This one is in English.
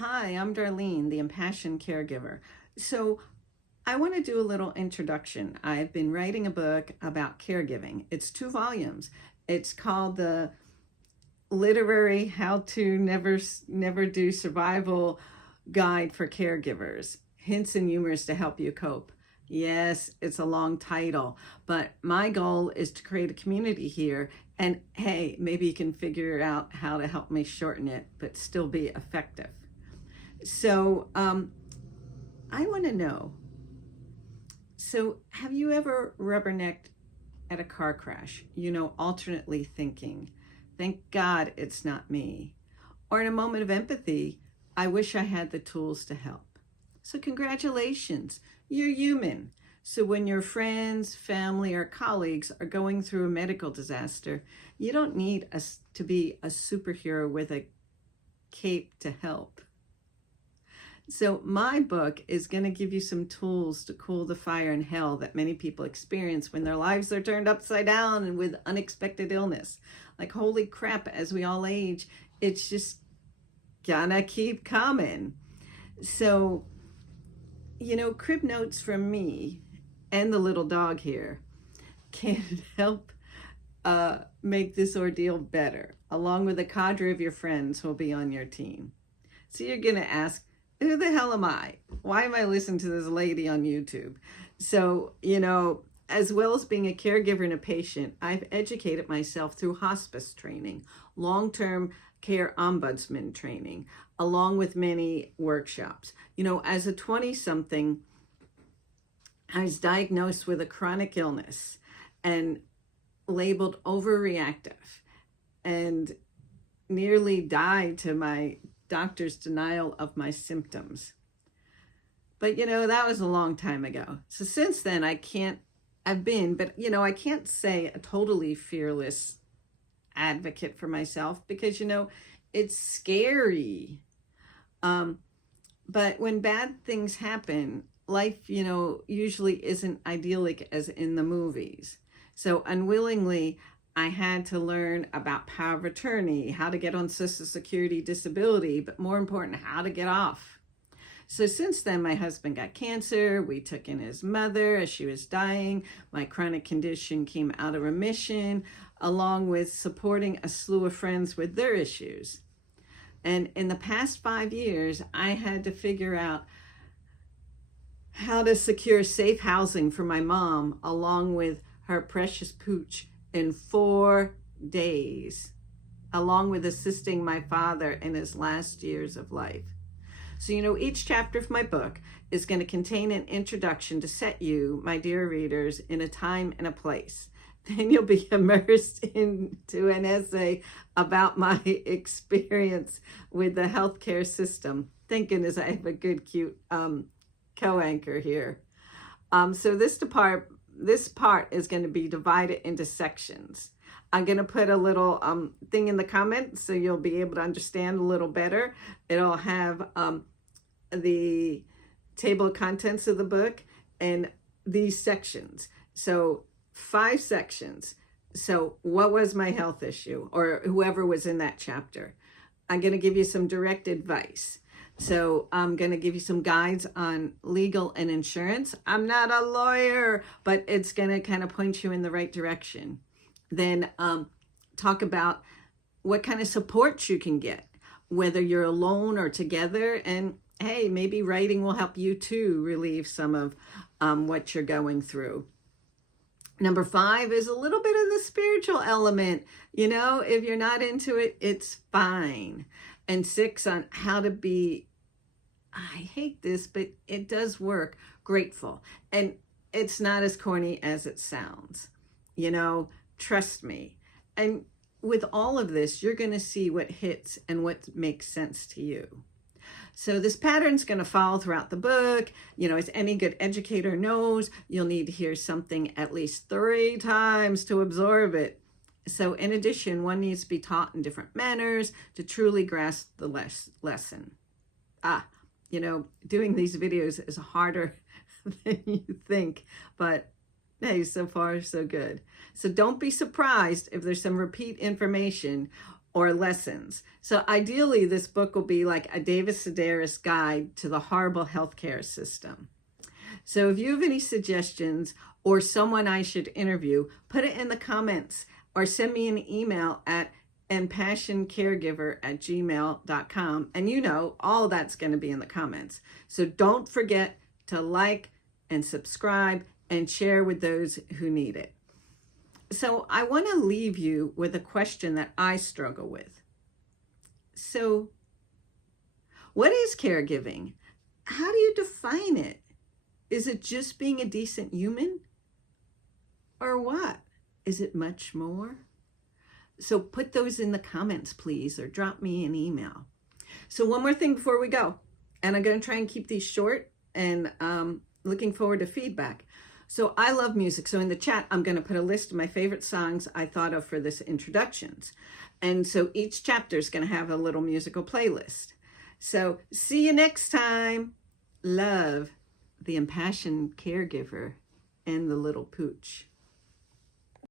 Hi, I'm Darlene, the Impassioned Caregiver. So, I want to do a little introduction. I've been writing a book about caregiving. It's 2 volumes. It's called the Literary How to Never Do Survival Guide for Caregivers, Hints and Humors to Help You Cope. Yes, it's a long title, but my goal is to create a community here. And hey, maybe you can figure out how to help me shorten it, but still be effective. So I want to know. So, have you ever rubbernecked at a car crash? Alternately thinking, thank God it's not me. Or in a moment of empathy, I wish I had the tools to help. So, congratulations, you're human. So, when your friends, family, or colleagues are going through a medical disaster, you don't need us to be a superhero with a cape to help. So my book is going to give you some tools to cool the fire in hell that many people experience when their lives are turned upside down and with unexpected illness. Like, holy crap, as we all age, it's just gonna keep coming. So, crib notes from me and the little dog here can help make this ordeal better, along with a cadre of your friends who will be on your team. So you're going to ask, who the hell am I? Why am I listening to this lady on YouTube? So, as well as being a caregiver and a patient, I've educated myself through hospice training, long-term care ombudsman training, along with many workshops. As a 20-something, I was diagnosed with a chronic illness and labeled overreactive and nearly died to my doctor's denial of my symptoms. But that was a long time ago. So since then I can't say a totally fearless advocate for myself because it's scary. But when bad things happen, life usually isn't idyllic as in the movies. So unwillingly I had to learn about power of attorney, how to get on Social Security disability, but more important, how to get off. So since then, my husband got cancer. We took in his mother as she was dying. My chronic condition came out of remission, along with supporting a slew of friends with their issues. And in the past 5 years, I had to figure out how to secure safe housing for my mom, along with her precious pooch, in 4 days, along with assisting my father in his last years of life. So, each chapter of my book is going to contain an introduction to set you, my dear readers, in a time and a place. Then you'll be immersed into an essay about my experience with the healthcare system. Thank goodness I have a good, cute co-anchor here. So this part is going to be divided into sections. I'm going to put a little thing in the comments so you'll be able to understand a little better. It'll have the table of contents of the book and these sections. So 5 sections. So what was my health issue, or whoever was in that chapter? I'm going to give you some direct advice. So I'm going to give you some guides on legal and insurance. I'm not a lawyer, but it's going to kind of point you in the right direction. Then talk about what kind of support you can get, whether you're alone or together. And hey, maybe writing will help you too relieve some of what you're going through. Number 5 is a little bit of the spiritual element. If you're not into it, it's fine. And 6 on how to be, I hate this, but it does work, grateful. And it's not as corny as it sounds. Trust me. And with all of this, you're going to see what hits and what makes sense to you. So this pattern's going to follow throughout the book. As any good educator knows, you'll need to hear something at least 3 times to absorb it. So in addition, one needs to be taught in different manners to truly grasp the lesson. Doing these videos is harder than you think, but hey, so far so good. So don't be surprised if there's some repeat information or lessons. So ideally, this book will be like a David Sedaris guide to the horrible healthcare system. So if you have any suggestions or someone I should interview, put it in the comments or send me an email at impassionedcaregiver@gmail.com. And you know, all that's going to be in the comments. So don't forget to like and subscribe and share with those who need it. So I want to leave you with a question that I struggle with. So what is caregiving? How do you define it? Is it just being a decent human? Or what? Is it much more? So put those in the comments, please, or drop me an email. So one more thing before we go, and I'm going to try and keep these short, and looking forward to feedback. So I love music. So in the chat, I'm going to put a list of my favorite songs I thought of for this introductions. And so each chapter is going to have a little musical playlist. So see you next time. Love, the Impassioned Caregiver and the Little Pooch.